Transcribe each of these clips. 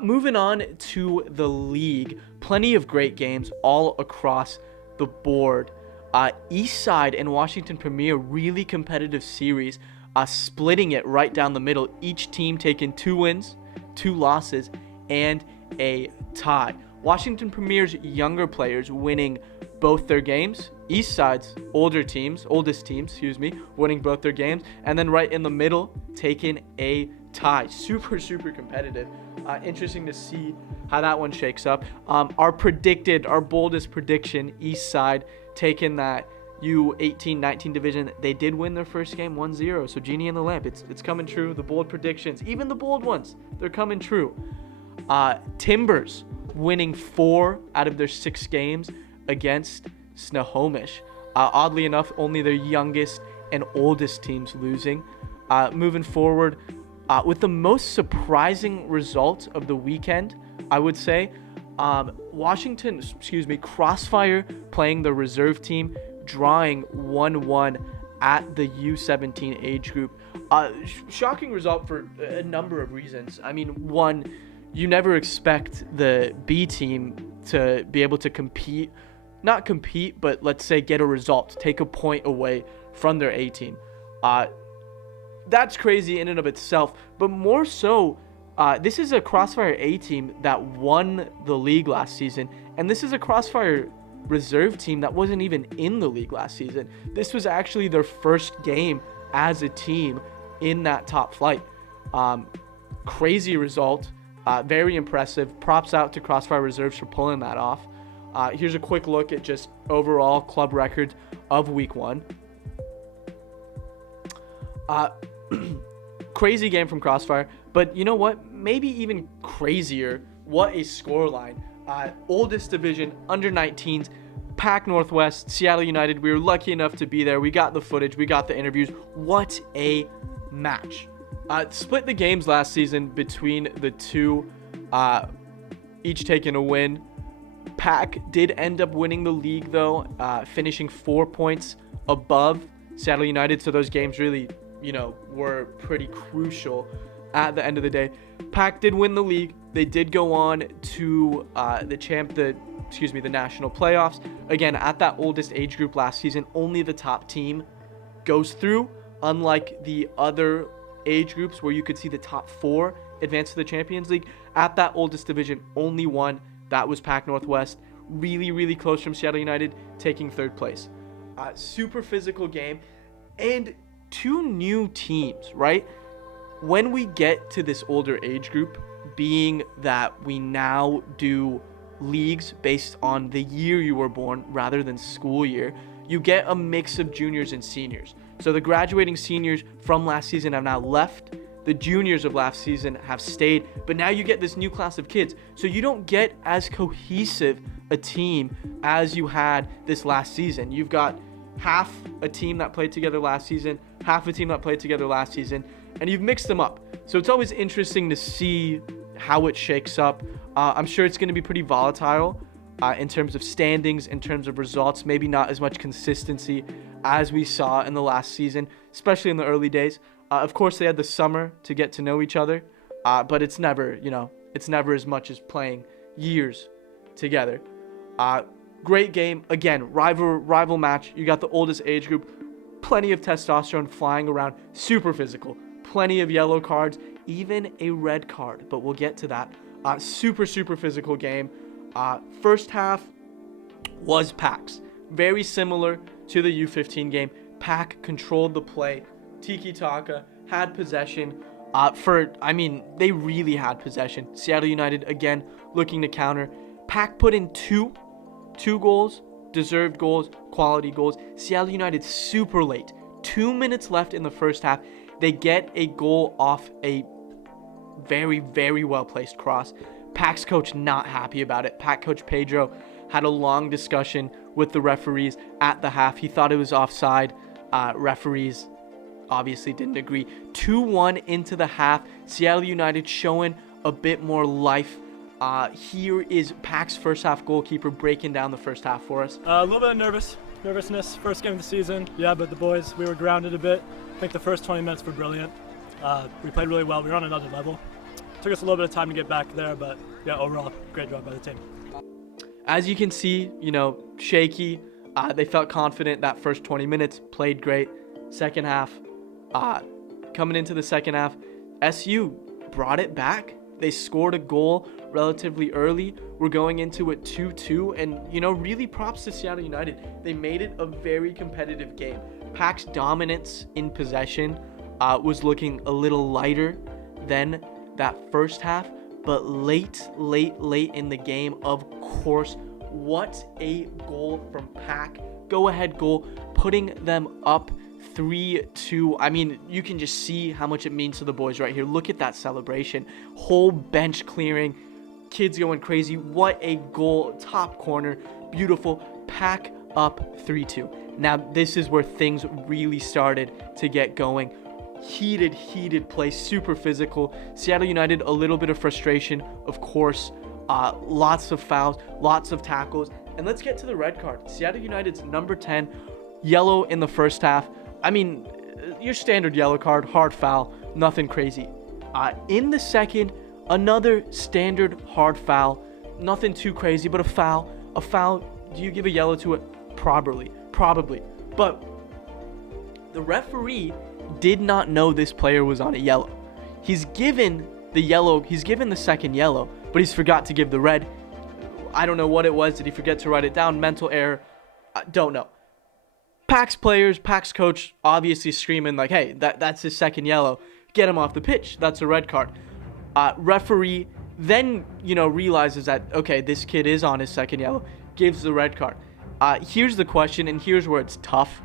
Moving on to the league, plenty of great games all across the board. Eastside and Washington Premier, really competitive series, splitting it right down the middle. Each team taking 2 wins, 2 losses, and a tie. Washington Premier's younger players winning both their games. Eastside's oldest teams, winning both their games. And then right in the middle, taking a tie. Super, super competitive. Interesting to see how that one shakes up. Our boldest prediction, Eastside taking that U18-19 division. They did win their first game 1-0. So Genie in the Lamp, it's coming true. The bold predictions, even the bold ones, they're coming true. Timbers winning 4 out of their 6 games against Snohomish. Oddly enough, only their youngest and oldest teams losing. Moving forward, with the most surprising result of the weekend, I would say, Crossfire playing the reserve team, drawing 1-1 at the U17 age group. Shocking result for a number of reasons. I mean, one, you never expect the B team to be able to not compete, but let's say get a result, take a point away from their A team. That's crazy in and of itself, but more so, this is a Crossfire A team that won the league last season, and this is a Crossfire reserve team that wasn't even in the league last season. This was actually their first game as a team in that top flight. Crazy result, very impressive. Props out to Crossfire Reserves for pulling that off. Here's a quick look at just overall club records of week 1. Crazy game from Crossfire, but you know what? Maybe even crazier. What a scoreline. Oldest division, under 19s, Pac Northwest, Seattle United. We were lucky enough to be there. We got the footage. We got the interviews. What a match. Split the games last season between the two, each taking a win. Pac did end up winning the league, though, finishing 4 points above Seattle United. So those games really, were pretty crucial at the end of the day. Pac did win the league. They did go on to the national playoffs. Again, at that oldest age group last season, only the top team goes through, unlike the other age groups where you could see the top 4 advance to the Champions League. At that oldest division, only one. That was Pac Northwest. Really, really close from Seattle United, taking 3rd place. Super physical game. And 2 new teams, right? When we get to this older age group, being that we now do leagues based on the year you were born rather than school year, you get a mix of juniors and seniors. So the graduating seniors from last season have now left. The juniors of last season have stayed, but now you get this new class of kids. So you don't get as cohesive a team as you had this last season. You've got half a team that played together last season, half a team that played together last season, and you've mixed them up. So it's always interesting to see how it shakes up. I'm sure it's going to be pretty volatile in terms of standings, in terms of results, maybe not as much consistency as we saw in the last season, especially in the early days. Of course, they had the summer to get to know each other, but it's never as much as playing years together. Great game. Again, rival match. You got the oldest age group, plenty of testosterone flying around, super physical, plenty of yellow cards, even a red card, but we'll get to that. Super physical game. First half was Pac's. Very similar to the U15 game. Pac controlled the play. Tiki-taka, had possession. They really had possession. Seattle United, again, looking to counter. Pac put in two goals, deserved goals, quality goals. Seattle United super late. 2 minutes left in the first half. They get a goal off a very, very well-placed cross. Pac's coach not happy about it. Pac coach Pedro had a long discussion with the referees at the half. He thought it was offside. Referees obviously didn't agree. 2-1 into the half. Seattle United showing a bit more life. Here is Pac's first half goalkeeper breaking down the first half for us. A little bit of nervousness. First game of the season. Yeah, but the boys, we were grounded a bit. I think the first 20 minutes were brilliant. We played really well. We were on another level. Took us a little bit of time to get back there, but yeah, overall, great job by the team. As you can see, shaky. They felt confident that first 20 minutes, played great. Second half, coming into the second half, SU brought it back. They scored a goal relatively early. We're going into it 2-2, and really props to Seattle United. They made it a very competitive game. Pac's dominance in possession was looking a little lighter than that first half, but late in the game, of course, what a goal from Pac. Go ahead goal, putting them up 3-2. I mean, you can just see how much it means to the boys right here. Look at that celebration. Whole bench clearing. Kids going crazy. What a goal. Top corner. Beautiful. Pac up 3-2. Now, this is where things really started to get going. Heated play. Super physical. Seattle United, a little bit of frustration, of course. Lots of fouls. Lots of tackles. And let's get to the red card. Seattle United's number 10. Yellow in the first half. I mean, your standard yellow card, hard foul, nothing crazy. In the second, another standard hard foul, nothing too crazy, but a foul. A foul, do you give a yellow to it? Probably. But the referee did not know this player was on a yellow. He's given the second yellow, but he's forgot to give the red. I don't know what it was. Did he forget to write it down? Mental error? Don't know. Pac's players, Pac's coach, obviously screaming like, hey, that's his second yellow. Get him off the pitch. That's a red card. Referee then, realizes that, okay, this kid is on his second yellow. Gives the red card. Here's the question, and here's where it's tough.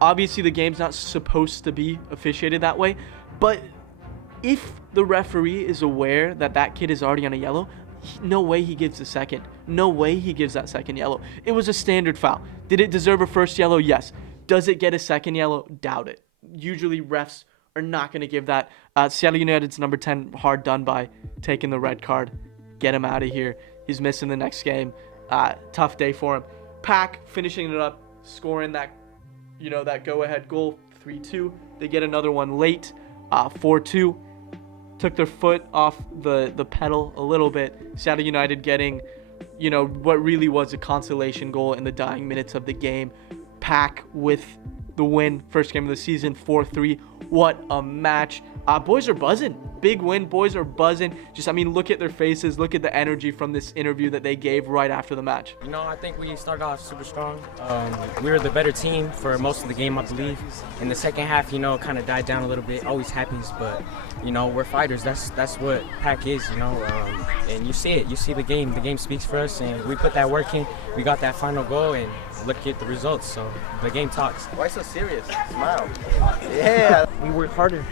Obviously, the game's not supposed to be officiated that way. But if the referee is aware that that kid is already on a yellow, no way he gives the second. No way he gives that second yellow. It was a standard foul. Did it deserve a first yellow? Yes. Does it get a second yellow? Doubt it. Usually refs are not going to give that. Seattle United's number 10, hard done by, taking the red card. Get him out of here. He's missing the next game. Tough day for him. Pac finishing it up, scoring that go-ahead goal, 3-2. They get another one late, 4-2. Took their foot off the pedal a little bit. Seattle United getting, what really was a consolation goal in the dying minutes of the game. Pac with the win, first game of the season, 4-3. What a match. Boys are buzzing. Big win. Boys are buzzing. Look at their faces. Look at the energy from this interview that they gave right after the match. I think we started off super strong. We were the better team for most of the game, I believe. In the second half, kind of died down a little bit. Always happens, but, we're fighters. That's what Pac is, and you see it. You see the game. The game speaks for us, and we put that work in. We got that final goal, and look at the results. So the game talks. Why so serious? Smile. Yeah. We work harder.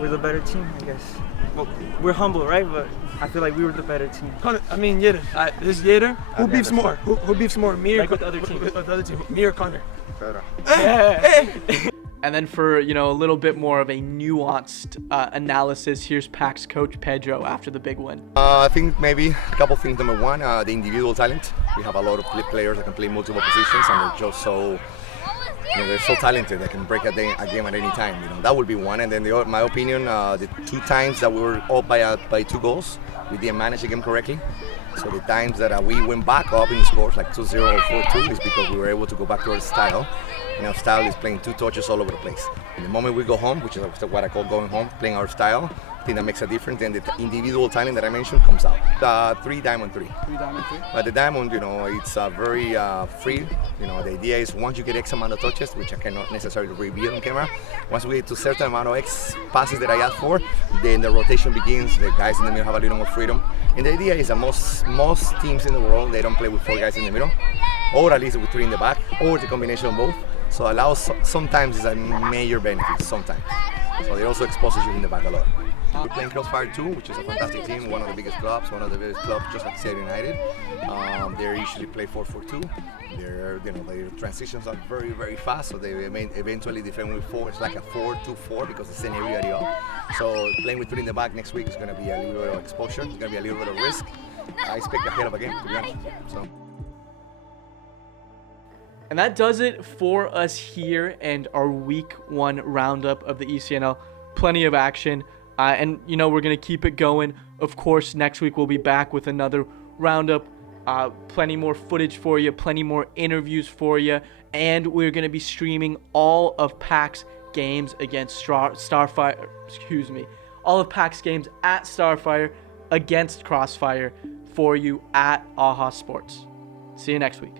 We're the better team, I guess. Well, we're humble, right? But I feel like we were the better team. Yader. This Yader. Who beefs more? Who beefs more? Me or With the other team. With the other team. Me or Connor? And then for, a little bit more of a nuanced analysis, here's Pac's coach, Pedro, after the big win. I think maybe a couple things. Number one, the individual talent. We have a lot of players that can play multiple positions, and they're just so, they're so talented. They can break a game at any time. That would be one. And then my opinion, the two times that we were up by 2 goals, we didn't manage the game correctly. So the times that we went back up in the scores, like 2-0 or 4-2, is because we were able to go back to our style. And our style is playing 2 touches all over the place. And the moment we go home, which is what I call going home, playing our style, I think that makes a difference. And the individual talent that I mentioned comes out. 3 diamond 3. 3 diamond 3. But the diamond, it's very free. The idea is once you get X amount of touches, which I cannot necessarily reveal on camera, once we get to a certain amount of X passes that I ask for, then the rotation begins. The guys in the middle have a little more freedom. And the idea is that most teams in the world, they don't play with 4 guys in the middle, or at least with 3 in the back, or the combination of both. So allows sometimes is a major benefit, sometimes. So it also exposes you in the back a lot. We're playing Crossfire 2, which is a fantastic team, one of the biggest clubs, just like Seattle United. They usually play 4-4-2. Their transitions are very, very fast, so they eventually defend with 4. It's like a 4-2-4 because it's the same area up. So playing with 3 in the back next week is going to be a little bit of exposure. It's going to be a little bit of risk. I expect a hell of a game, to be honest. So. And that does it for us here and our week 1 roundup of the ECNL. Plenty of action. And, you know, we're going to keep it going. Of course, next week we'll be back with another roundup. Plenty more footage for you, plenty more interviews for you. And we're going to be streaming all of PAC's games against Starfire. Excuse me. All of PAC's games at Starfire against Crossfire for you at AHA Sports. See you next week.